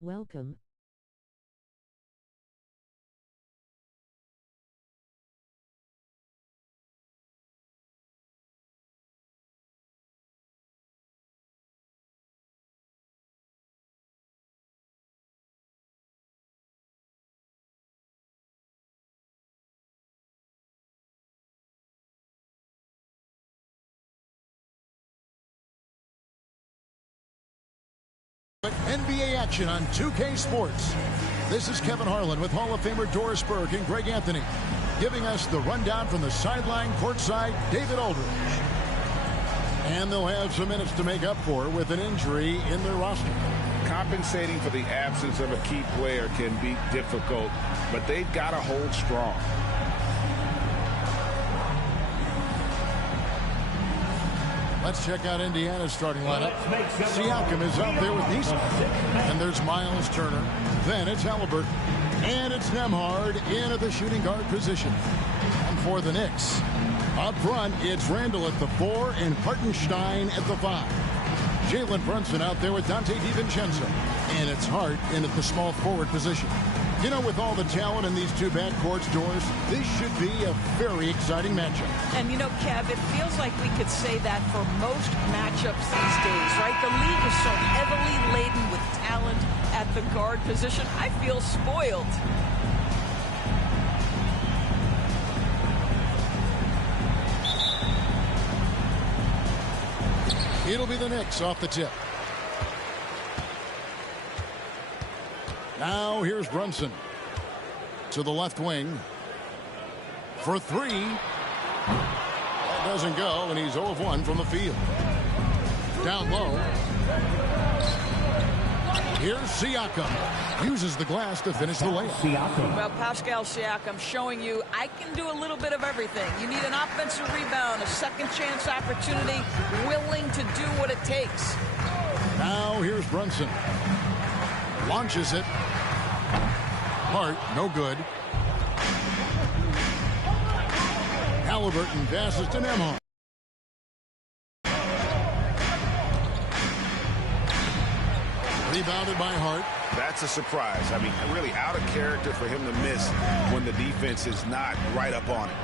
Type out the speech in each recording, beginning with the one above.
Welcome. NBA action on 2K Sports. This is Kevin Harlan with Hall of Famer Doris Burke and Greg Anthony, giving us the rundown from the sideline courtside, David Aldridge. And they'll have some minutes to make up for with an injury in their roster. Compensating for the absence of a key player can be difficult, but they've got to hold strong. Let's check out Indiana's starting lineup. Siakam is out there with Neeson. And there's Miles Turner. Then it's Halliburton. And it's Nembhard in at the shooting guard position. And for the Knicks, up front, it's Randall at the 4 and Hartenstein at the 5. Jalen Brunson out there with Dante DiVincenzo. And it's Hart in at the small forward position. You know, with all the talent in these two backcourts, Doris, this should be a very exciting matchup. And, you know, Kev, it feels like we could say that for most matchups these days, right? The league is so heavily laden with talent at the guard position. I feel spoiled. It'll be the Knicks off the tip. Now here's Brunson to the left wing for 3. That doesn't go, and he's 0 of 1 from the field. Down low. Here's Siakam. Uses the glass to finish the layup. Well, Pascal Siakam showing you I can do a little bit of everything. You need an offensive rebound, a second chance opportunity, willing to do what it takes. Now here's Brunson. Launches it. Hart, no good. Halliburton passes to Nembhard. Rebounded by Hart. That's a surprise. I mean, really out of character for him to miss when the defense is not right up on it.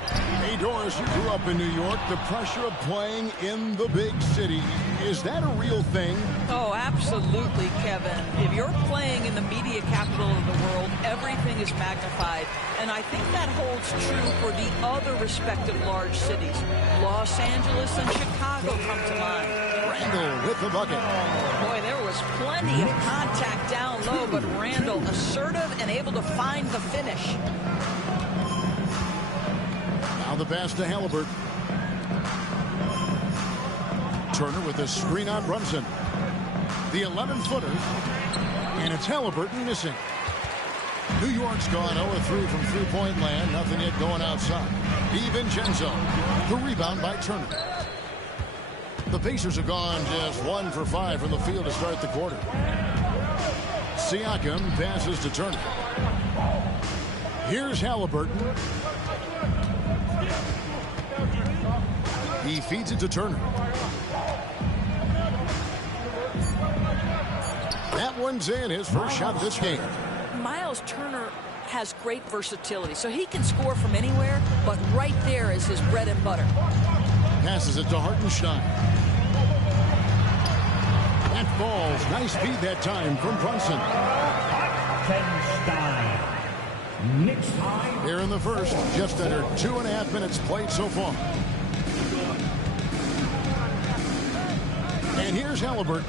Hey, Doris, you grew up in New York. The pressure of playing in the big city, is that a real thing? Oh, absolutely, Kevin. If you're playing in the media capital of the world, everything is magnified. And I think that holds true for the other respective large cities. Los Angeles and Chicago come to mind. Randall with the bucket. Boy, there was plenty of contact down low, but Randall assertive and able to find the finish. Now the pass to Halliburton. Turner with a screen on Brunson. The 11-footer. And it's Halliburton missing. New York's gone 0-3 from three-point land. Nothing yet going outside. DiVincenzo. The rebound by Turner. The Pacers have gone just 1 for 5 from the field to start the quarter. Siakam passes to Turner. Here's Halliburton. He feeds it to Turner. That one's in, his first shot this game. Miles Turner has great versatility, so he can score from anywhere, but right there is his bread and butter. Passes it to Hartenstein. That falls. Nice feed that time from Brunson. Here in the first, just under 2.5 minutes played so far. And here's Halliburton.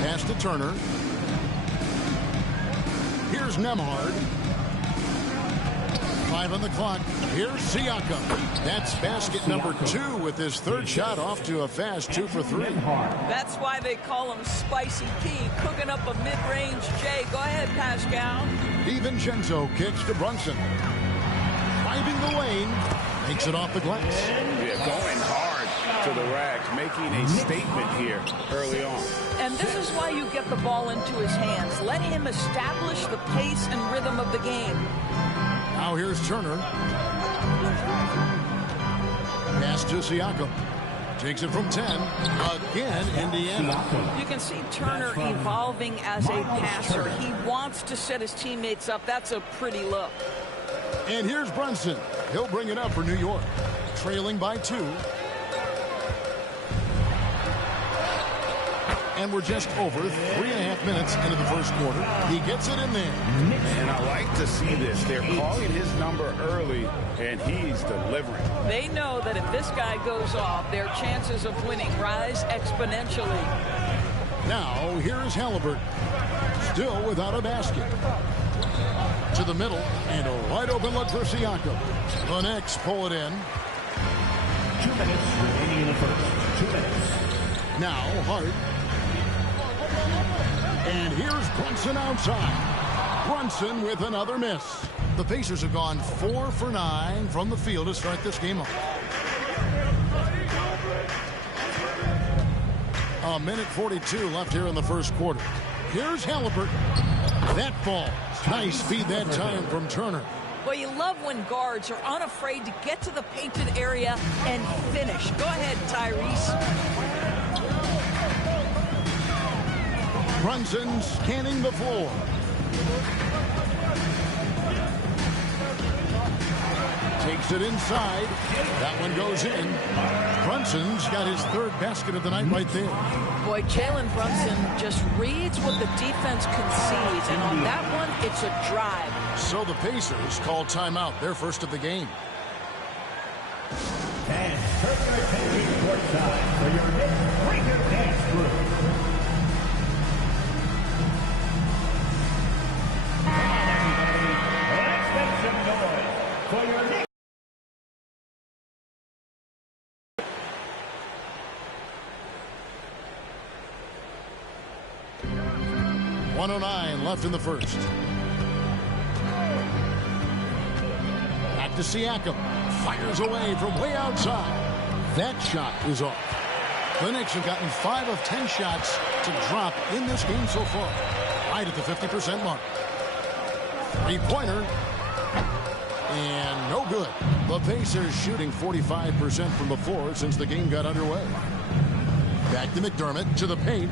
Pass to Turner. Here's Nembhard. 5 on the clock. Here's Siakam. That's basket number 2 with his third shot off to a fast 2 for 3. That's why they call him Spicy P, cooking up a mid-range J. Go ahead, Pascal. DiVincenzo kicks to Brunson. Driving the lane. Takes it off the glass. Yeah, going hard to the rack, making a statement here early on. And this is why you get the ball into his hands. Let him establish the pace and rhythm of the game. Now here's Turner. Pass to Siakam. Takes it from 10. Again, Indiana. You can see Turner evolving as a passer. He wants to set his teammates up. That's a pretty look. And here's Brunson. He'll bring it up for New York. Trailing by 2. And we're just over 3.5 minutes into the first quarter. He gets it in there. And I like to see this. They're calling his number early, and he's delivering. They know that if this guy goes off, their chances of winning rise exponentially. Now, here's Halliburton. Still without a basket. To the middle, and a wide open look for Siakam. The Knicks pull it in. 2 minutes remaining in the first. 2 minutes. Now, Hart. And here's Brunson outside. Brunson with another miss. The Pacers have gone 4 for 9 from the field to start this game off. A minute 42 left here in the first quarter. Here's Halliburton. That falls. Nice feed that time from Turner. Well, you love when guards are unafraid to get to the painted area and finish. Go ahead, Tyrese. Brunson scanning the floor. Takes it inside. That one goes in. Brunson's got his 3rd basket of the night right there. Boy, Jalen Brunson just reads what the defense concedes, and on that one, it's a drive. So the Pacers call timeout, their first of the game. And Turner taking courtside for your Knicks Breaker Dance Group. Let's make some noise for your Knicks. 1:09 left in the first. Back to Siakam. Fires away from way outside. That shot is off. The Knicks have gotten 5 of 10 shots to drop in this game so far. Right at the 50% mark. 3-pointer. And no good. The Pacers shooting 45% from the floor since the game got underway. Back to McDermott to the paint.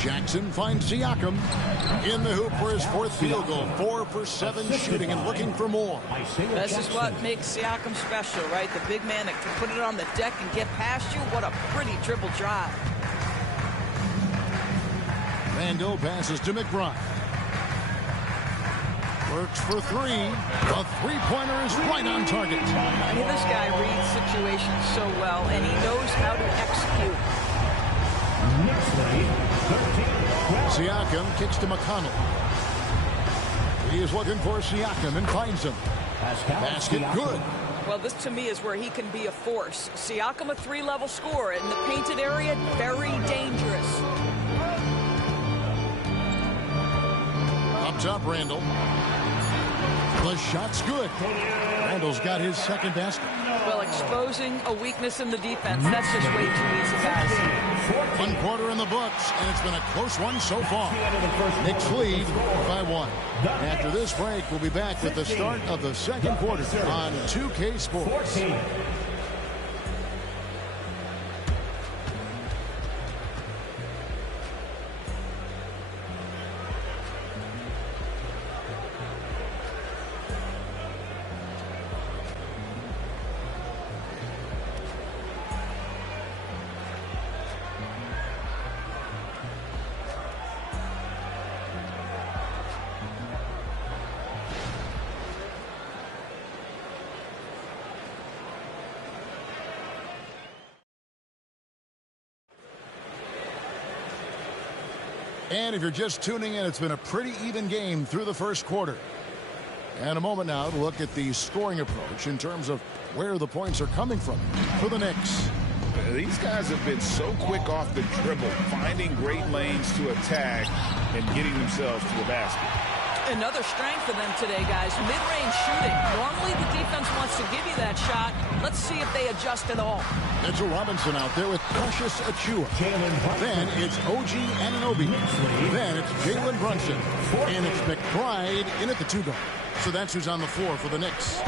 Jackson finds Siakam in the hoop for his 4th field goal. 4 for 7 shooting and looking for more. This is what makes Siakam special, right? The big man that can put it on the deck and get past you. What a pretty dribble drive. Randall passes to McBride. Works for 3. The 3-pointer is right on target. I mean, this guy reads situations so well, and he knows how to execute. Siakam kicks to McConnell. He is looking for Siakam and finds him. Basket good. Well, this to me is where he can be a force. Siakam, a 3-level scorer in the painted area, very dangerous. Up top, Randall. The shot's good. Randall's got his 2nd basket. Well, exposing a weakness in the defense, that's just way too easy, guys. 1 quarter in the books, and it's been a close one so far. Knicks lead by 1. After this break, we'll be back with the start of the 2nd quarter on 2K Sports. And if you're just tuning in, it's been a pretty even game through the first quarter. And a moment now to look at the scoring approach in terms of where the points are coming from for the Knicks. These guys have been so quick off the dribble, finding great lanes to attack and getting themselves to the basket. Another strength for them today, guys. Mid-range shooting. Normally the defense wants to give you that shot. Let's see if they adjust at all. Mitchell Robinson out there with Precious Achiuwa. Then it's OG Anunoby. Then it's Jalen Brunson. And it's McBride in at the 2 guard. So that's who's on the floor for the Knicks.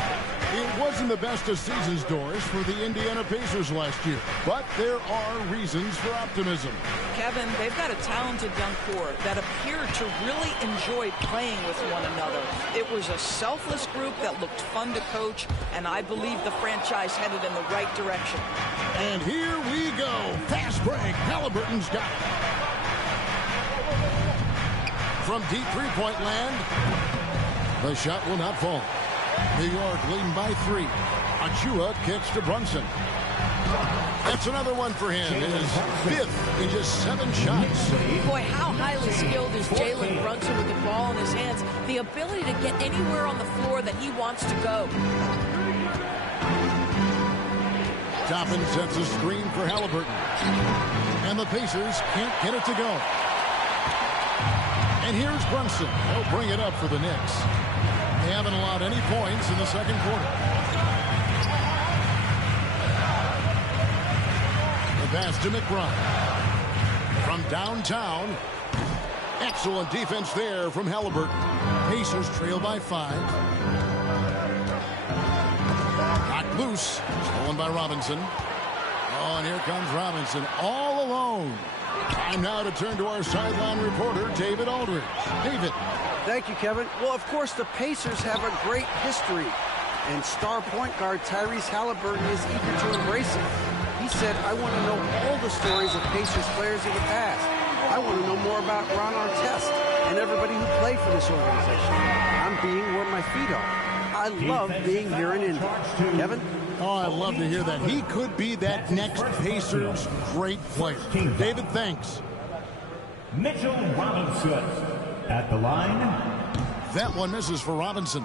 It wasn't the best of seasons, Doris, for the Indiana Pacers last year, but there are reasons for optimism. Kevin, they've got a talented young core that appeared to really enjoy playing with one another. It was a selfless group that looked fun to coach, and I believe the franchise headed in the right direction. And here we go. Fast break. Halliburton's got it. From deep three-point land, the shot will not fall. New York leading by 3. Achua kicks to Brunson. That's another one for him. His 5th in just 7 shots. Boy, how highly skilled is Jalen Brunson with the ball in his hands? The ability to get anywhere on the floor that he wants to go. Toppin sets a screen for Halliburton. And the Pacers can't get it to go. And here's Brunson. He'll bring it up for the Knicks. They haven't allowed any points in the second quarter. The pass to McBride. From downtown. Excellent defense there from Halliburton. Pacers trail by 5. Knocked loose. Stolen by Robinson. Oh, and here comes Robinson all alone. Time now to turn to our sideline reporter, David Aldridge. David. Thank you, Kevin. Well, of course, the Pacers have a great history, and star point guard Tyrese Halliburton is eager to embrace it. He said, I want to know all the stories of Pacers players in the past. I want to know more about Ron Artest and everybody who played for this organization. I'm being where my feet are. I love being here in Indy. Kevin? Oh, I love to hear that. He could be that next Pacers great player. David, thanks. Mitchell Robinson at the line. That one misses for Robinson.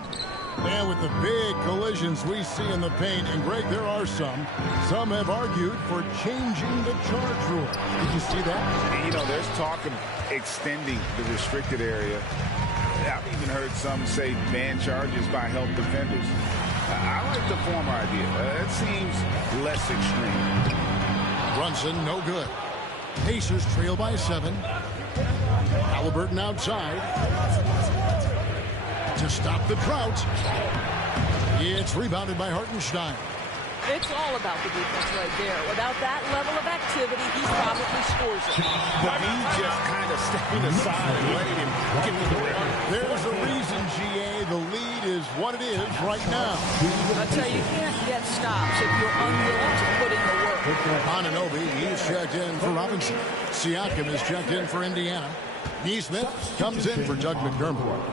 And with the big collisions we see in the paint, and Greg, there are some. Some have argued for changing the charge rule. Did you see that? And, you know, there's talk of extending the restricted area. I've even heard some say ban charges by help defenders. I like the former idea. It seems less extreme. Brunson, no good. Pacers trail by 7. Halliburton outside. To stop the drought. It's rebounded by Hartenstein. It's all about the defense right there. Without that level of activity, he probably scores it. But he just kind of stepping aside and letting him get to the rim. There's a reason, GA. The lead is what it is right now. I tell you, you can't get stops if you're unwilling to put in the work. Anunoby, he's checked in for Robinson. Siakam is checked in for Indiana. Neesmith comes in for Doug McDermott.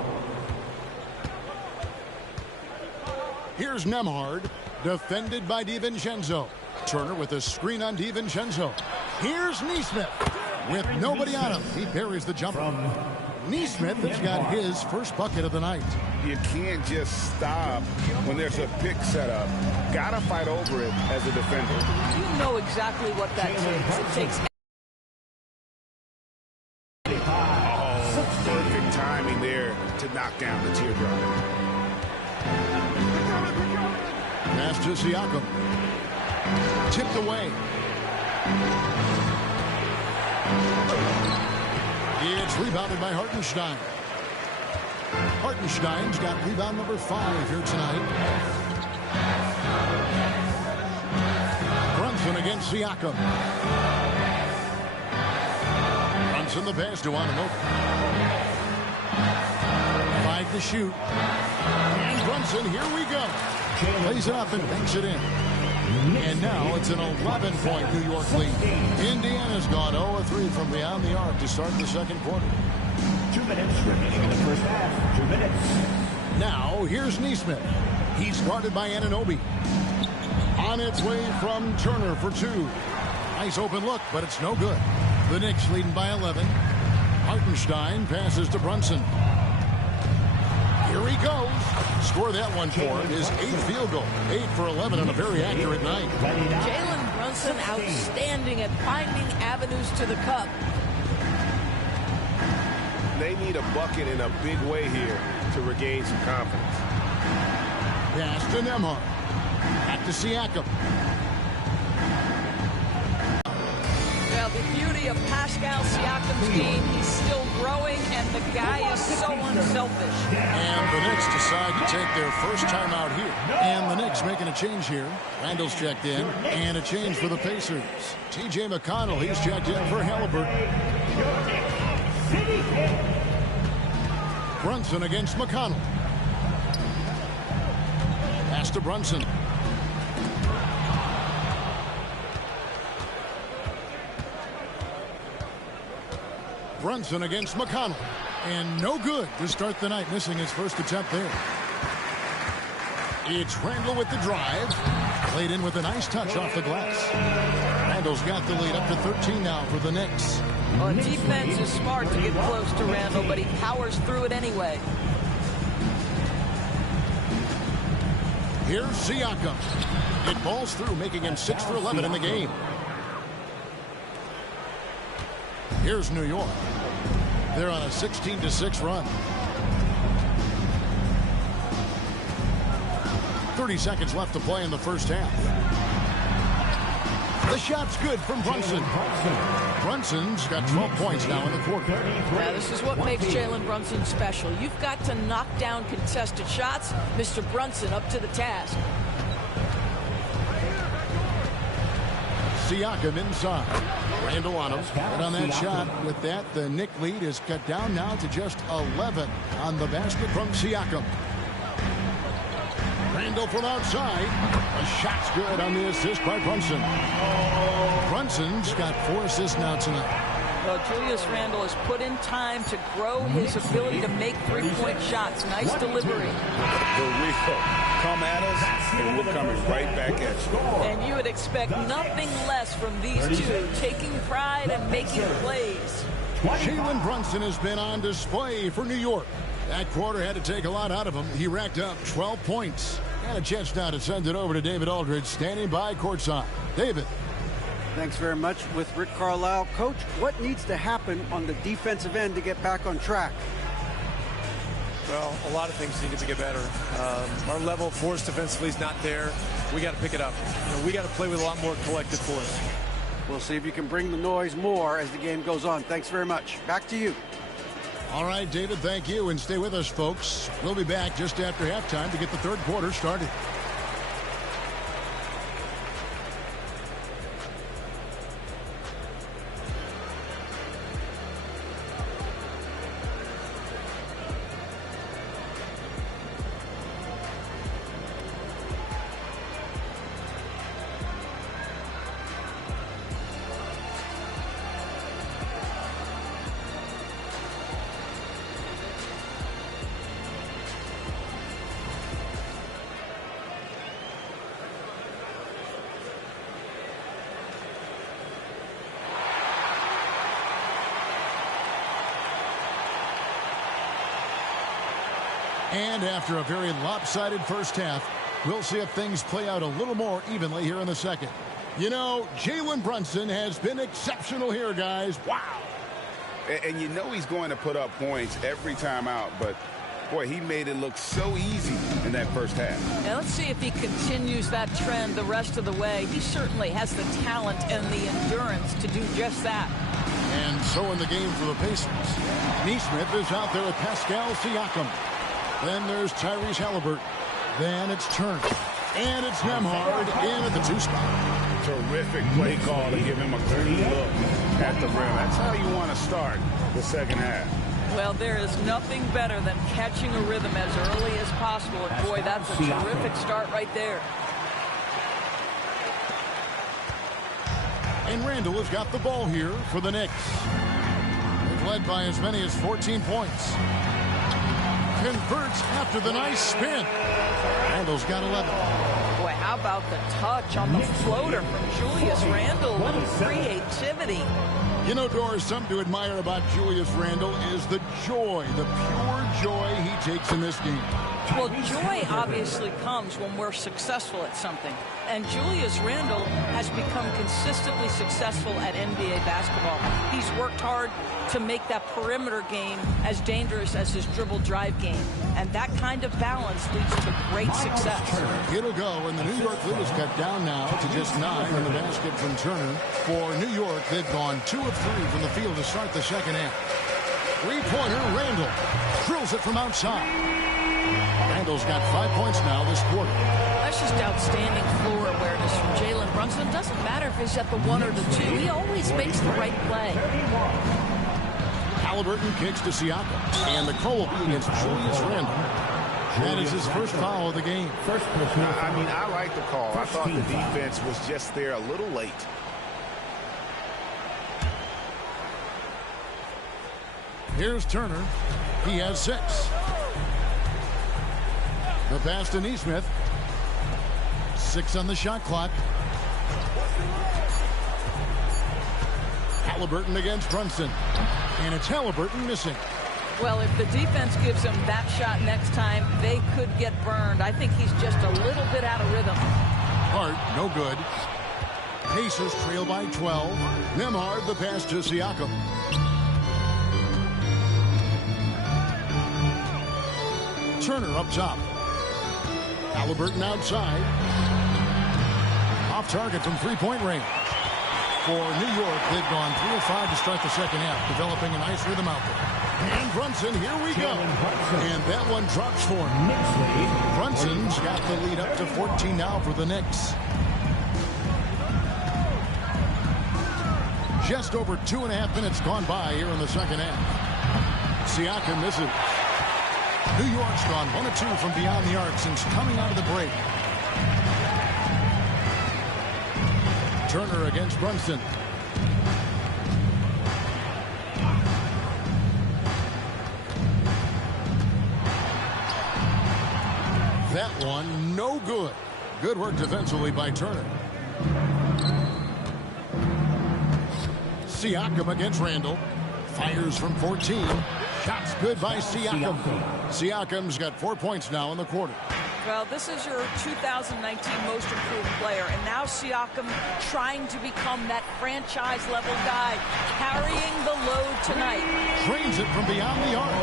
Here's Nembhard, defended by DiVincenzo. Turner with a screen on DiVincenzo. Here's Neesmith with nobody on him. He buries the jumper. Neesmith has got his first bucket of the night. You can't just stop when there's a pick set up. Gotta fight over it as a defender. You know exactly what that takes. It takes perfect timing there to knock down the teardrop. Pass to Siakam. Tipped away. It's rebounded by Hartenstein. Hartenstein's got rebound number 5 here tonight. Brunson against Siakam. Brunson the pass to Anunoby. 5 to shoot. And Brunson, here we go. Lays it up and banks it in. And now it's an 11-point New York lead. Indiana's gone 0-3 from beyond the arc to start the second quarter. 2 minutes remaining in the first half. 2 minutes. Now here's Neesmith. He's guarded by Anunoby. On its way from Turner for 2. Nice open look, but it's no good. The Knicks leading by 11. Hartenstein passes to Brunson. Here he goes. Score that one for him. His 8th field goal. 8 for 11 on a very accurate night. Jalen Brunson outstanding at finding avenues to the cup. They need a bucket in a big way here to regain some confidence. Pass to Nembhard. Back to Siakam. Well, the beauty of passing Pascal Siakam's game. He's still growing, and the guy is so unselfish. And the Knicks decide to take their first time out here. And the Knicks making a change here. Randall's checked in, and a change for the Pacers. T.J. McConnell, he's checked in for Halliburton. Brunson against McConnell. Pass to Brunson. Brunson against McConnell. And no good to start the night, missing his first attempt there. It's Randall with the drive. Played in with a nice touch off the glass. Randall's got the lead up to 13 now for the Knicks. Well, defense is smart to get close to Randall, but he powers through it anyway. Here's Siakam. It balls through, making him 6 for 11 in the game. Here's New York. They're on a 16-6 run. 30 seconds left to play in the first half. The shot's good from Brunson. Brunson's got 12 points now in the quarter. Now, this is what makes Jalen Brunson special. You've got to knock down contested shots. Mr. Brunson up to the task. Siakam inside. Randall on him. And on that shot, with that, the Knick lead is cut down now to just 11 on the basket from Siakam. Randall from outside. A shot's good on the assist by Brunson. Brunson's got 4 assists now tonight. Well, Julius Randle has put in time to grow his ability to make three-point shots. Nice delivery. For real. Come at us, and we're coming right back at you. And you would expect nothing less from these two, taking pride and making plays. Jalen Brunson has been on display for New York. That quarter had to take a lot out of him. He racked up 12 points. And a chance now to send it over to David Aldridge, standing by courtside. David. Thanks very much with Rick Carlisle. Coach, what needs to happen on the defensive end to get back on track? Well, a lot of things need to get better. Our level of force defensively is not there. We got to pick it up. We got to play with a lot more collective force. We'll see if you can bring the noise more as the game goes on. Thanks very much. Back to you. All right, David, thank you. And stay with us, folks. We'll be back just after halftime to get the third quarter started. And after a very lopsided first half, we'll see if things play out a little more evenly here in the second. You know, Jalen Brunson has been exceptional here, guys. Wow. And you know he's going to put up points every time out, but boy, he made it look so easy in that first half. Now let's see if he continues that trend the rest of the way. He certainly has the talent and the endurance to do just that. And so in the game for the Pacers, Neesmith is out there with Pascal Siakam. Then there's Tyrese Halliburton. Then it's Turner. And it's Nembhard in at the 2 spot. Terrific play call to give him a clean look at the rim. That's how you want to start the second half. Well, there is nothing better than catching a rhythm as early as possible. And boy, that's a terrific start right there. And Randall has got the ball here for the Knicks. They've led by as many as 14 points. Converts after the nice spin. Randall's got 11. Boy, how about the touch on the floater from Julius Randle? Little creativity. You know, Doris, something to admire about Julius Randle is the joy, the pure joy he takes in this game. Well, joy obviously comes when we're successful at something. And Julius Randle has become consistently successful at NBA basketball. He's worked hard to make that perimeter game as dangerous as his dribble drive game. And that kind of balance leads to great success. It'll go, and the New York lead is cut down now to just 9 in the basket from Turner. For New York, they've gone 2 of 3 from the field to start the second half. Three-pointer, Randle drills it from outside. Randle's got 5 points now this quarter. That's just outstanding floor awareness from Jalen Brunson. Doesn't matter if he's at the 1 or the 2. He always makes the right play. Halliburton kicks to Siakam, and the call will be against Julius Randle. That is his first foul of the game. I mean, I like the call. I thought the defense was just there a little late. Here's Turner. He has 6. The pass to Nesmith. 6 on the shot clock. Halliburton against Brunson. And it's Halliburton missing. Well, if the defense gives him that shot next time, they could get burned. I think he's just a little bit out of rhythm. Hart, no good. Pacers trail by 12. Nembhard, the pass to Siakam. Turner up top. Halliburton outside. Off target from three-point range. For New York, they've gone 3 of 5 to start the second half, developing a nice rhythm out there. And Brunson, here we go. And that one drops for him. Brunson's got the lead up to 14 now for the Knicks. Just over 2.5 minutes gone by here in the second half. Siakam misses. New York's gone 1 of 2 from beyond the arc since coming out of the break. Turner against Brunson. That one, no good. Good work defensively by Turner. Siakam against Randle. Fires from 14. Shots good by Siakam. Siakam's got 4 points now in the quarter. Well, this is your 2019 most improved player, and now Siakam trying to become that franchise-level guy, carrying the load tonight. Drains it from beyond the arc.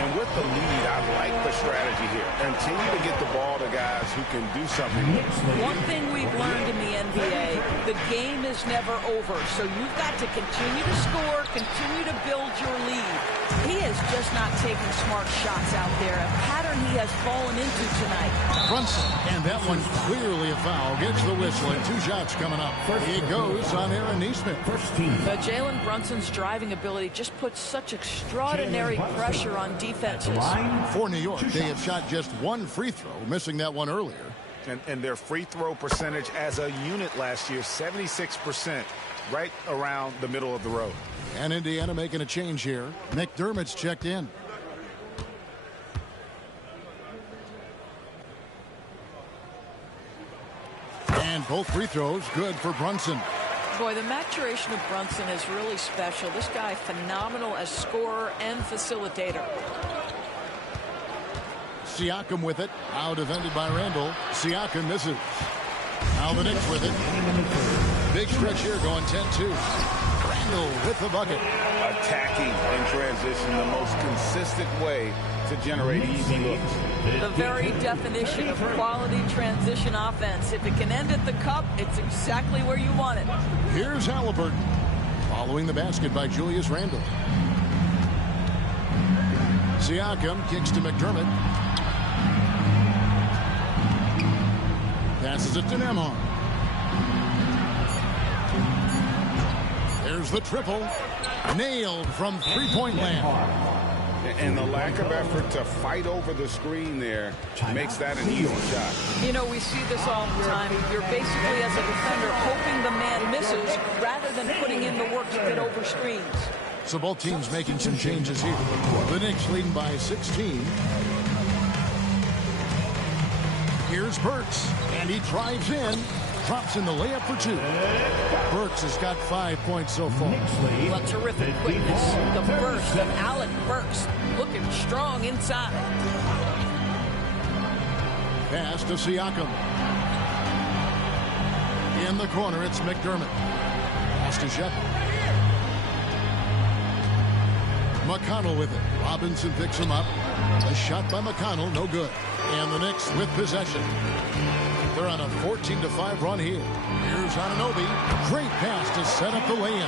And with the lead, I like the strategy here. Continue to get the ball to guys who can do something. One thing we've learned in the NBA, the game is never over, so you've got to continue to score, continue to build your lead. He is just not taking smart shots out there, a pattern he has fallen into tonight. Brunson, and that one clearly a foul. Gets the whistle, and 2 shots coming up. It goes on Aaron Nesmith. But Jalen Brunson's driving ability just puts such extraordinary pressure on defenses. For New York, they have shot just 1 free throw, missing that one earlier. And their free throw percentage as a unit last year, 76%, right around the middle of the road. And Indiana making a change here. McDermott's checked in. And both free throws good for Brunson. Boy, the maturation of Brunson is really special. This guy phenomenal as scorer and facilitator. Siakam with it. Now defended by Randle. Siakam misses. Now the Knicks with it. Big stretch here going 10-2. Randle with the bucket. Attacking in transition, the most consistent way to generate easy looks. The very definition of quality transition offense. If it can end at the cup, it's exactly where you want it. Here's Halliburton. Following the basket by Julius Randle. Siakam kicks to McDermott. Passes it to Nembhard. There's the triple. Nailed from three-point land. And the lack of effort to fight over the screen there makes that an easy shot. You know, we see this all the time. You're basically, as a defender, hoping the man misses rather than putting in the work to get over screens. So both teams making some changes here. The Knicks leading by 16. Here's Burks, and he drives in. Drops in the layup for 2. Burks has got 5 points so far. Well, terrific quickness. The burst of Alec Burks looking strong inside. Pass to Siakam. In the corner, it's McDermott. Pass to Shepard. McConnell with it. Robinson picks him up. A shot by McConnell, no good. And the Knicks with possession. They're on a 14-5 run here. Here's Anunoby. Great pass to set up the lay-in.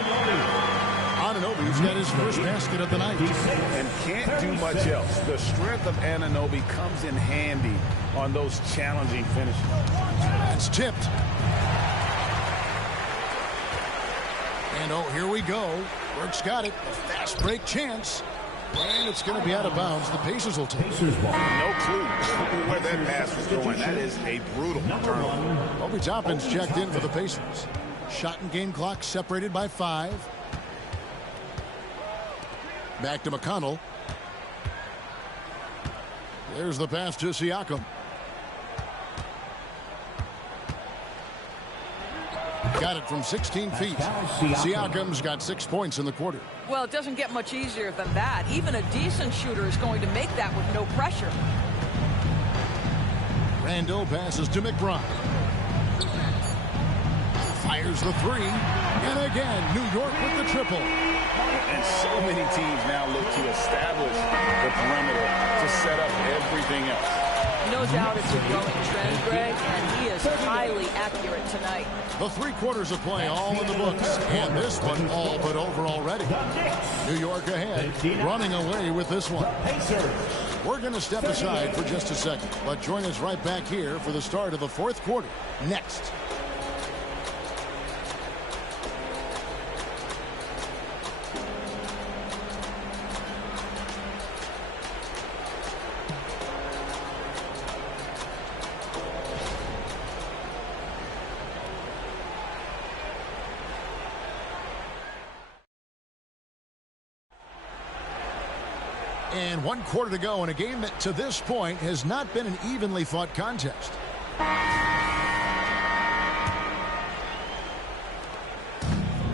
Anunoby's got his first basket of the night. And can't do much else. The strength of Anunoby comes in handy on those challenging finishes. That's tipped. And oh, here we go. Burks got it. A fast break chance. And it's going to be out of bounds. The Pacers will take it. No clue where that pass was going. That is a brutal turnover. Obi Toppin's checked in for the Pacers. Shot and game clock separated by 5. Back to McConnell. There's the pass to Siakam. Got it from 16 feet. Siakam's got 6 points in the quarter. Well, it doesn't get much easier than that. Even a decent shooter is going to make that with no pressure. Randall passes to McBride. Fires the 3. And again, New York with the triple. And so many teams now look to establish the perimeter to set up everything else. No doubt it's a growing trend, Greg, and he is highly accurate tonight. The 3 quarters of play all in the books, and this one all but over already. New York ahead, running away with this one. We're going to step aside for just a second, but join us right back here for the start of the 4th quarter next. And 1 quarter to go in a game that to this point has not been an evenly fought contest.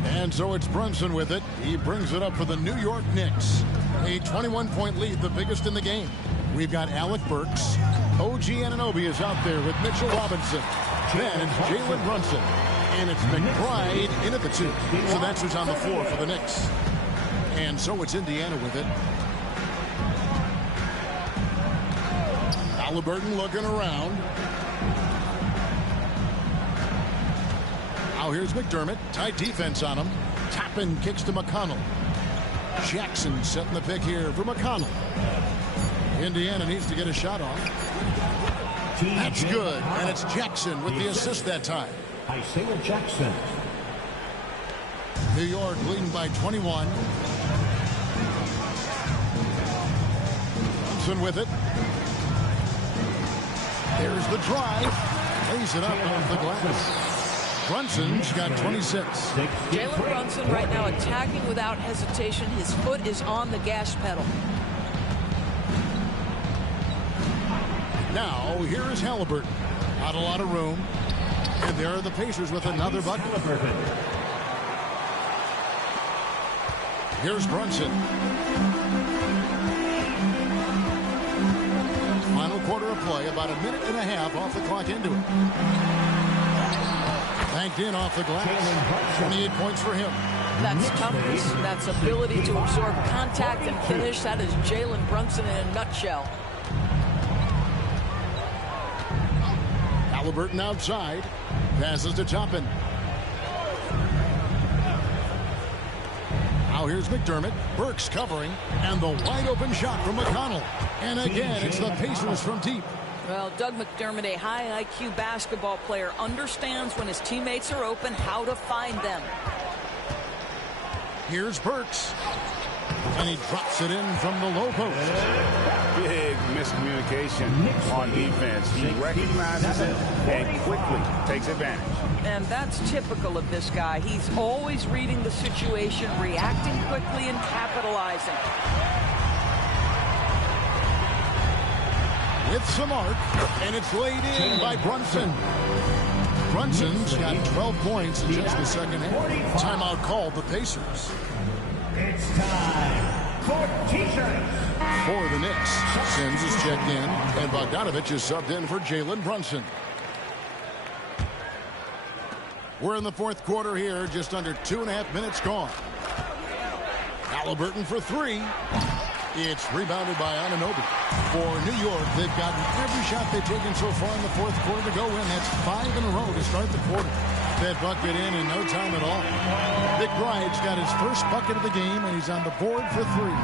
And so it's Brunson with it. He brings it up for the New York Knicks. A 21-point lead, the biggest in the game. We've got Alec Burks. OG Anunoby is out there with Mitchell Robinson. Then it's Jalen Brunson. And it's McBride in at the 2. So that's who's on the floor for the Knicks. And so it's Indiana with it. Halliburton looking around. Now here's McDermott. Tight defense on him. Toppin kicks to McConnell. Jackson setting the pick here for McConnell. Indiana needs to get a shot off. That's good. And it's Jackson with the assist that time. Isaiah Jackson. New York leading by 21. Brunson with it. There's the drive. Lays it up off the glass. Brunson's got 26. Jalen Brunson right now attacking without hesitation. His foot is on the gas pedal. Now, here is Halliburton. Not a lot of room. And there are the Pacers with another bucket. Here's Brunson. Final quarter of play, about a minute and a half off the clock into it. Banked in off the glass. 28 points for him. That's toughness. That's ability to absorb contact and finish. That is Jalen Brunson in a nutshell. Halliburton outside. Passes to Toppin. Now here's McDermott. Burks covering. And the wide open shot from McConnell. And again, it's the Pacers from deep. Well, Doug McDermott, a high IQ basketball player, understands when his teammates are open how to find them. Here's Burks. And he drops it in from the low post. Big miscommunication on defense. He recognizes it and quickly takes advantage. And that's typical of this guy. He's always reading the situation, reacting quickly, and capitalizing. With some arc, and it's laid in by Brunson. Brunson's got 12 points in just the second half. Timeout called the Pacers. It's time for T-shirts. For the Knicks, Sims is checked in, and Bogdanovich is subbed in for Jalen Brunson. We're in the fourth quarter here, just under 2.5 minutes gone. Halliburton for three. It's rebounded by Anunoby. For New York, they've gotten every shot they've taken so far in the fourth quarter to go in. That's 5 in a row to start the quarter. That bucket in no time at all. McBride's got his first bucket of the game, and he's on the board for three.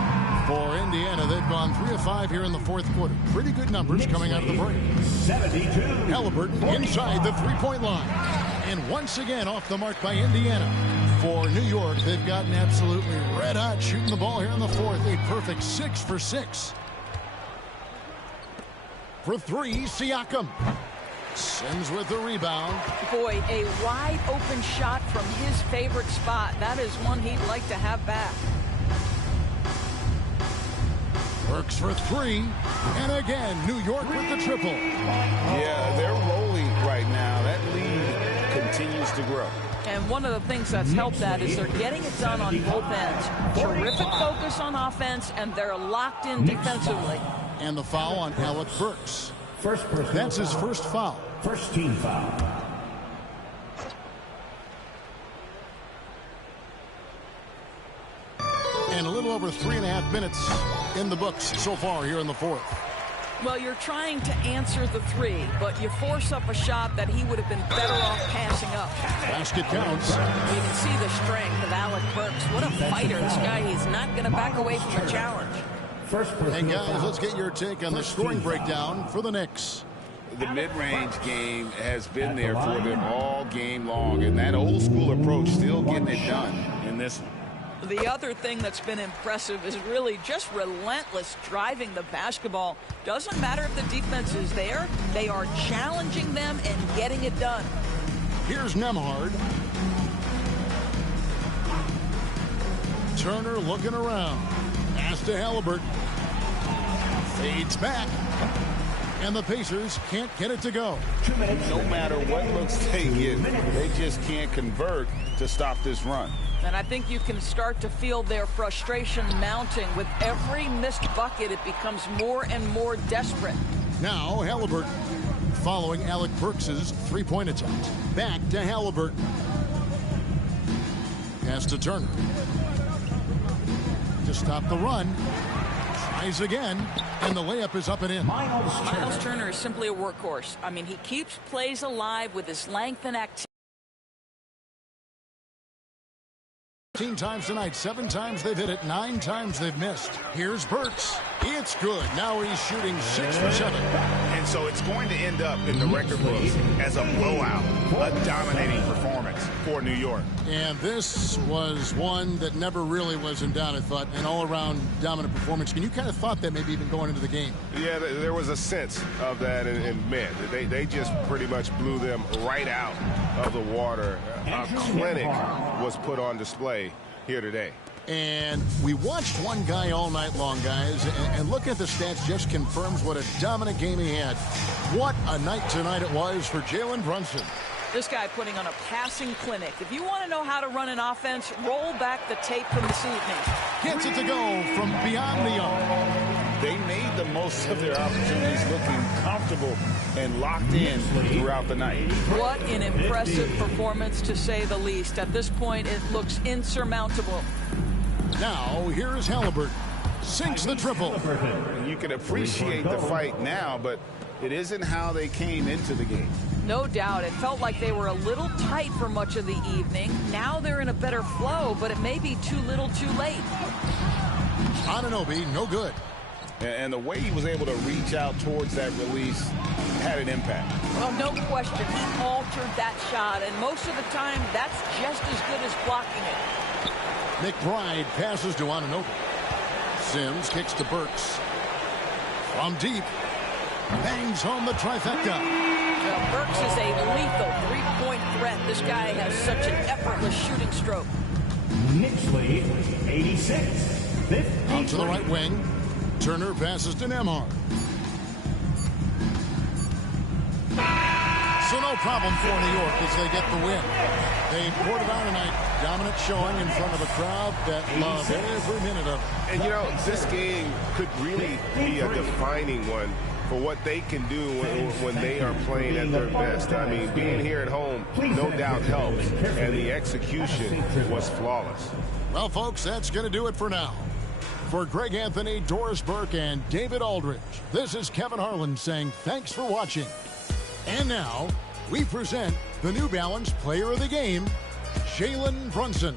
For Indiana, they've gone 3 of 5 here in the fourth quarter. Pretty good numbers coming out of the break. 72. Halliburton inside the three-point line. And once again off the mark by Indiana. For New York, they've gotten absolutely red hot shooting the ball here in the fourth. A perfect 6 for 6. For three, Siakam. Sims with the rebound. Boy, a wide open shot from his favorite spot. That is one he'd like to have back. Burks for three. And again, New York with the triple. Yeah, they're rolling right now. That lead continues to grow. And one of the things that's helped that is they're getting it done on both ends. Terrific focus on offense, and they're locked in defensively. And the foul on Alec Burks. That's his first foul. First team foul. And a little over 3.5 minutes in the books so far here in the fourth. Well, you're trying to answer the three, but you force up a shot that he would have been better off passing up. Basket counts. You can see the strength of Alec Burks. What a fighter. This guy, he's not going to back away from a challenge. Hey, guys, let's get your take on the scoring breakdown for the Knicks. The mid-range game has been there for them all game long, and that old-school approach still getting it done in this one. The other thing that's been impressive is really just relentless driving the basketball. Doesn't matter if the defense is there. They are challenging them and getting it done. Here's Nembhard. Turner looking around. Pass to Halliburton. Fades back. And the Pacers can't get it to go. No matter what looks they get, they just can't convert to stop this run. And I think you can start to feel their frustration mounting. With every missed bucket, it becomes more and more desperate. Now Halliburton following Alec Burks' three-point attempt. Back to Halliburton. Pass to Turner. To stop the run. Tries again. And the layup is up and in. Miles Turner is simply a workhorse. I mean, he keeps plays alive with his length and activity. 15 times tonight, 7 times they've hit it, 9 times they've missed. Here's Burks. It's good. Now he's shooting 6 for 7. And so it's going to end up in the record books as a blowout, a dominating performance for New York. And this was one that never really was in doubt, I thought, an all-around dominant performance. And you kind of thought that maybe even going into the game. Yeah, there was a sense of that, and man, they just pretty much blew them right out of the water. A clinic was put on display here today. And we watched one guy all night long, guys, and looking at the stats just confirms what a dominant game he had. What a night tonight it was for Jalen Brunson. This guy putting on a passing clinic. If you want to know how to run an offense, roll back the tape from this evening. Gets it to go from beyond the arc. They made the most of their opportunities, looking comfortable and locked in throughout the night. What an impressive performance, to say the least. At this point, it looks insurmountable. Now, here's Halliburton. Sinks the triple. You can appreciate the fight now, but it isn't how they came into the game. No doubt. It felt like they were a little tight for much of the evening. Now they're in a better flow, but it may be too little too late. Anunoby, no good. And the way he was able to reach out towards that release had an impact. Well, no question. He altered that shot, and most of the time, that's just as good as blocking it. McBride passes to Anunoby. Sims kicks to Burks. From deep. Bangs home the trifecta. Well, Burks is a lethal three-point threat. This guy has such an effortless shooting stroke. Knicks lead 86. Out to the right wing. Turner passes to Nembhard. So no problem for New York as they get the win. They poured it on tonight. Dominant showing in front of a crowd that loved every minute of it. And, you know, this game could really be a defining one for what they can do when they are playing at their best. I mean, being here at home no doubt helps, and the execution was flawless. Well, folks, that's going to do it for now. For Greg Anthony, Doris Burke, and David Aldridge, this is Kevin Harlan saying thanks for watching. And now, we present the New Balance Player of the Game, Jalen Brunson.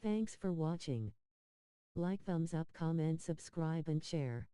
Thanks for watching. Like, thumbs up, comment, subscribe and share.